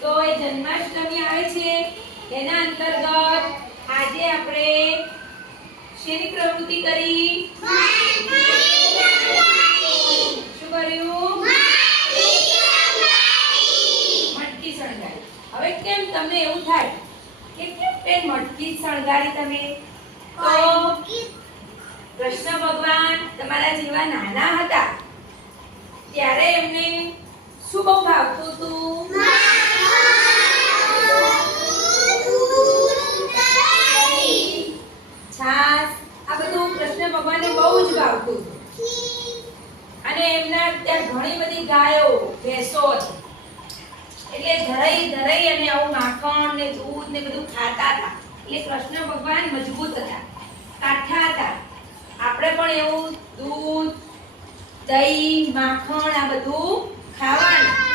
તો એ જન્માષ્ટમી આવે છે એના અંતર્ગત આજે આપણે શેની પ્રવૃત્તિ કરી? શું કર્યું? મટકી શણગારી. હવે કેમ તમને એવું થાય કે કેમ પેન મટકી શણગારી તમે? તો કૃષ્ણ ભગવાન તમારા જેવા નાના હતા ત્યારે એમને શું બહુ ભાવતું હતું? છાસ. આ બધું કૃષ્ણ ભગવાનને બહુ જ ભાવતું હતું અને એમના ત્યાં ઘણી બધી ગાયો ભેંસો છે એટલે ધરાઈ અને આવું માખણ ને દૂધ ને બધું ખાતા હતા એટલે કૃષ્ણ ભગવાન મજબૂત હતા, કાઠા હતા. આપણે પણ એવું દૂધ, દહીં, માખણ આ બધું ખાવાનું.